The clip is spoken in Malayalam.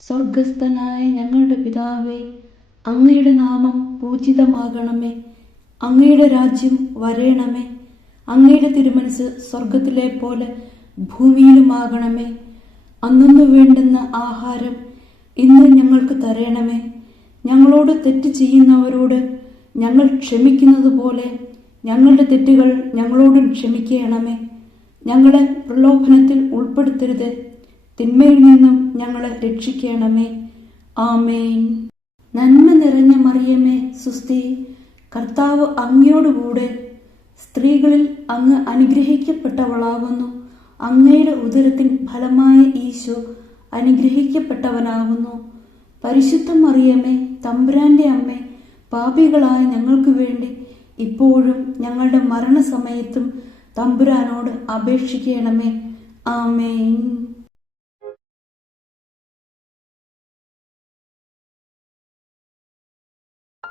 സ്വർഗസ്ഥനായ ഞങ്ങളുടെ പിതാവേ, അങ്ങയുടെ നാമം പൂജിതമാകണമേ. അങ്ങയുടെ രാജ്യം വരേണമേ. അങ്ങയുടെ തിരുമനസ് സ്വർഗത്തിലെ പോലെ ഭൂമിയിലുമാകണമേ. അന്നു വേണ്ടുന്ന ആഹാരം ഇന്ന് ഞങ്ങൾക്ക് തരണമേ. ഞങ്ങളോട് തെറ്റ് ചെയ്യുന്നവരോട് ഞങ്ങൾ ക്ഷമിക്കുന്നത് പോലെ ഞങ്ങളുടെ തെറ്റുകൾ ഞങ്ങളോടും ക്ഷമിക്കണമേ. ഞങ്ങളെ പ്രലോഭനത്തിൽ ഉൾപ്പെടുത്തരുത്, തിന്മയിൽ നിന്നും ഞങ്ങളെ രക്ഷിക്കണമേ. ആമേൻ. നന്മ നിറഞ്ഞ മറിയമേ, സുസ്തി, കർത്താവ് അങ്ങയോടുകൂടെ സ്ത്രീകളിൽ അങ്ങ് അനുഗ്രഹിക്കപ്പെട്ടവളാകുന്നു. അങ്ങയുടെ ഉദരത്തിൻ ഫലമായ ഈശോ അനുഗ്രഹിക്കപ്പെട്ടവനാകുന്നു. പരിശുദ്ധ മറിയമേ, തമ്പുരാന്റെ അമ്മേ, പാപികളായ ഞങ്ങൾക്ക് വേണ്ടി ഇപ്പോഴും ഞങ്ങളുടെ മരണസമയത്തും തമ്പുരാനോട് അപേക്ഷിക്കണമേ. ആമേൻ.